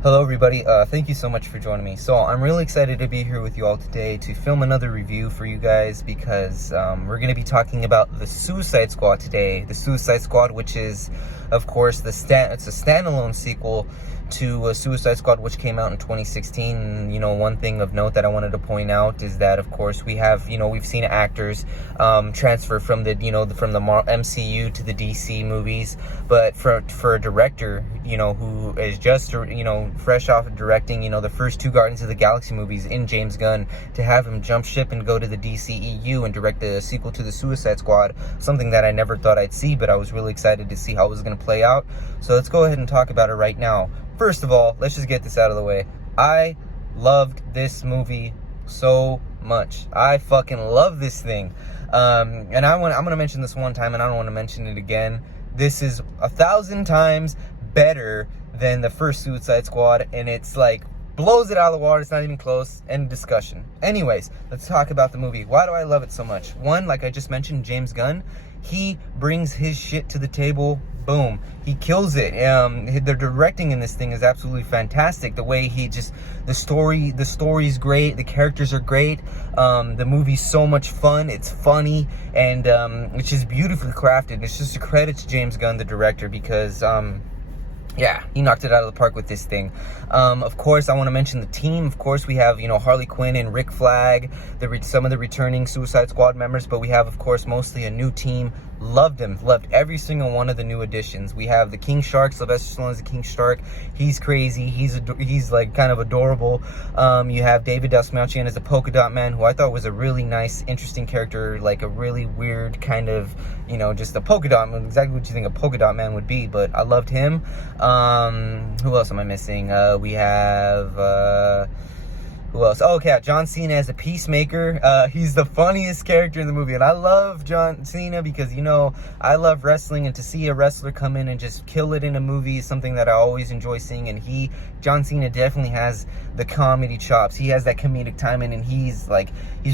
Hello everybody, thank you so much for joining me. So I'm really excited to be here with you all today to film another review for you guys because we're going to be talking about the Suicide Squad today. The Suicide Squad, which is, of course, it's a standalone sequel to Suicide Squad, which came out in 2016. And, one thing of note that I wanted to point out is that, of course, we've seen actors transfer from the MCU to the DC movies, but for a director, who is just, fresh off of directing, the first two Guardians of the Galaxy movies in James Gunn, to have him jump ship and go to the DCEU and direct a sequel to the Suicide Squad, something that I never thought I'd see, but I was really excited to see how it was going to play out. So let's go ahead and talk about it right now. First of all, let's just get this out of the way. I loved this movie so much. I fucking love this thing. And I'm going to mention this one time, and I don't want to mention it again. This is 1,000 times better than the first Suicide Squad, and it's like blows it out of the water. It's not even close. End discussion. Anyways, let's talk about the movie. Why do I love it so much? One, like I just mentioned, James Gunn, he brings his shit to the table. Boom, he kills it. The directing in this thing is absolutely fantastic. The way the story's great, the characters are great, the movie's so much fun, it's funny, and it's just beautifully crafted. It's just a credit to James Gunn, the director, because yeah, he knocked it out of the park with this thing. Of course, I want to mention the team. Of course, we have, Harley Quinn and Rick Flag, some of the returning Suicide Squad members, but we have, of course, mostly a new team. Loved every single one of the new additions. We have the King Shark. Sylvester Stallone is the King Shark. He's crazy. He's like kind of adorable. You have David Dastmalchian as a Polka Dot Man, who I thought was a really nice, interesting character, like a really weird kind of, just a polka dot man, exactly what you think a polka dot man would be, but I loved him. Who else am I missing? We have, who else? Oh, okay, John Cena as a Peacemaker. He's the funniest character in the movie, and I love John Cena because, I love wrestling, and to see a wrestler come in and just kill it in a movie is something that I always enjoy seeing, and John Cena definitely has the comedy chops. He has that comedic timing, and he's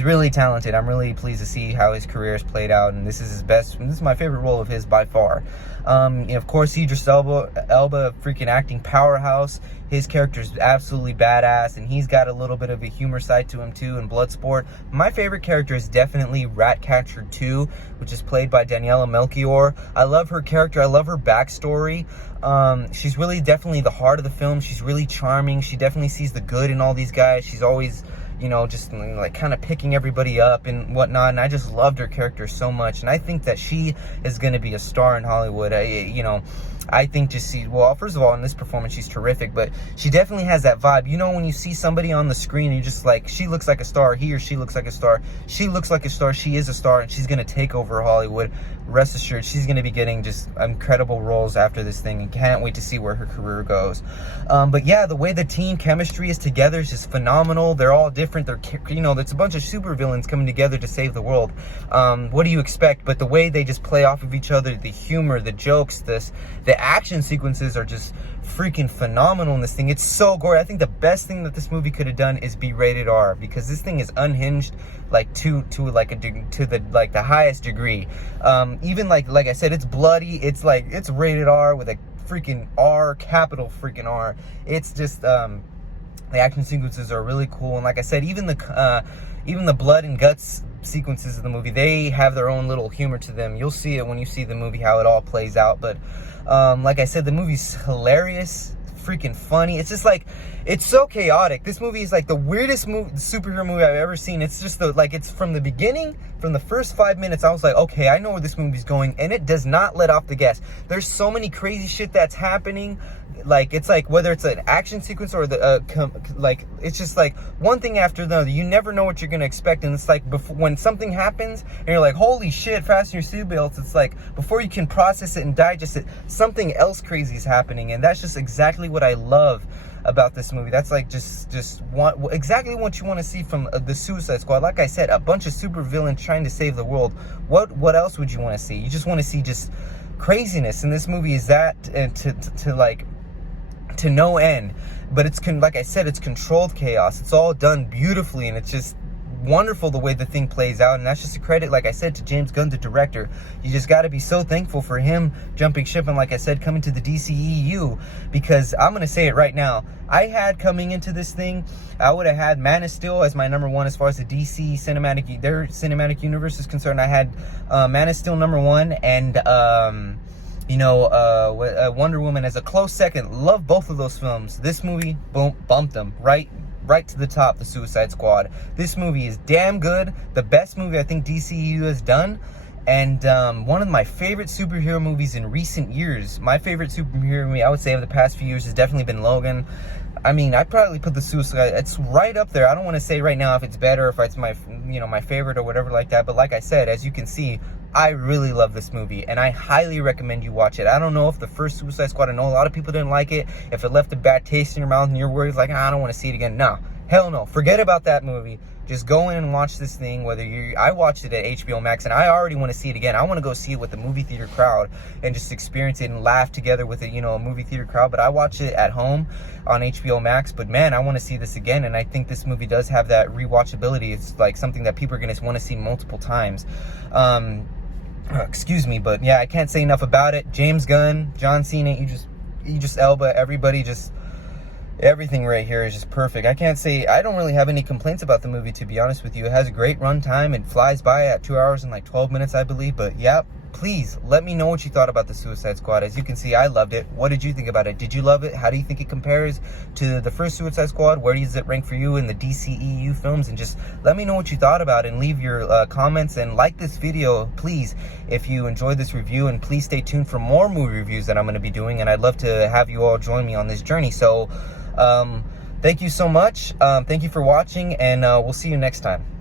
really talented. I'm really pleased to see how his career has played out, and this is this is my favorite role of his by far. Of course, Idris Elba, freaking acting powerhouse. His character is absolutely badass, and he's got a little bit of a humor side to him too in Bloodsport. My favorite character is definitely Ratcatcher 2, which is played by Daniela Melchior. I love her character. I love her backstory. She's really definitely the heart of the film. She's really charming. She definitely sees the good in all these guys. She's always, just like kind of picking everybody up and whatnot. And I just loved her character so much. And I think that she is going to be a star in Hollywood. I think first of all, in this performance, she's terrific, but she definitely has that vibe. When you see somebody on the screen, you're just like, she looks like a star. He or she looks like a star. She looks like a star. She is a star, and she's going to take over Hollywood. Rest assured, she's going to be getting just incredible roles after this thing, and can't wait to see where her career goes. But yeah, the way the team chemistry is together is just phenomenal. They're all different. It's a bunch of supervillains coming together to save the world. What do you expect? But the way they just play off of each other, the humor, the jokes, the action sequences are just freaking phenomenal in this thing. It's so gory. I think the best thing that this movie could have done is be rated R, because this thing is unhinged, like to the highest degree. Even like I said, it's bloody. It's rated R with a freaking R, capital freaking R. It's just the action sequences are really cool, and like I said, even the blood and guts sequences of the movie, they have their own little humor to them. You'll see it when you see the movie, how it all plays out. But like I said, the movie's hilarious, freaking funny. It's just it's so chaotic. This movie is like the weirdest superhero movie I've ever seen. It's just it's from the beginning, from the first 5 minutes, I was like, okay, I know where this movie's going, and it does not let off the gas. There's so many crazy shit that's happening. It's whether it's an action sequence or it's just one thing after another. You never know what you're gonna expect, and it's when something happens and you're like, holy shit, fasten your seatbelts. It's before you can process it and digest it, something else crazy is happening, and that's just exactly what I love about this movie. That's exactly what you want to see from the Suicide Squad. Like I said, a bunch of super villains trying to save the world. What else would you want to see? You just want to see just craziness, and this movie is that to no end. But like I said, it's controlled chaos. It's all done beautifully, and it's just wonderful the way the thing plays out, and that's just a credit, like I said, to James Gunn, the director. You just got to be so thankful for him jumping ship and, like I said, coming to the DCEU, because I'm gonna say it right now, I had coming into this thing, I would have had Man of Steel as my number one as far as the DC their cinematic universe is concerned. I had Man of Steel number one, and Wonder Woman as a close second. Love both of those films. This movie, boom, bumped them right to the top, the Suicide Squad. This movie is damn good. The best movie I think DCU has done. And one of my favorite superhero movies in recent years. My favorite superhero movie, I would say, of the past few years has definitely been Logan. I mean, I'd probably put the Suicide, it's right up there. I don't want to say right now if it's better, if it's my, my favorite or whatever like that. But like I said, as you can see, I really love this movie, and I highly recommend you watch it. I don't know if the first Suicide Squad, I know a lot of people didn't like it, if it left a bad taste in your mouth and you're worried, like, I don't want to see it again. No, hell no. Forget about that movie. Just go in and watch this thing, I watched it at HBO Max, and I already want to see it again. I want to go see it with the movie theater crowd and just experience it and laugh together with it, a movie theater crowd. But I watched it at home on HBO Max. But man, I want to see this again, and I think this movie does have that rewatchability. It's like something that people are going to want to see multiple times. Excuse me, but yeah, I can't say enough about it. James Gunn, John Cena, Idris Elba, everybody, just everything right here is just perfect. I don't really have any complaints about the movie, to be honest with you. It has a great runtime. It flies by at 2 hours and like 12 minutes, I believe. But yeah, please let me know what you thought about the Suicide Squad. As you can see, I loved it. What did you think about it? Did you love it? How do you think it compares to the first Suicide Squad? Where does it rank for you in the DCEU films? And just let me know what you thought about it, and leave your comments, and like this video, please, if you enjoyed this review. And please stay tuned for more movie reviews that I'm going to be doing, and I'd love to have you all join me on this journey. So thank you so much. Thank you for watching, and we'll see you next time.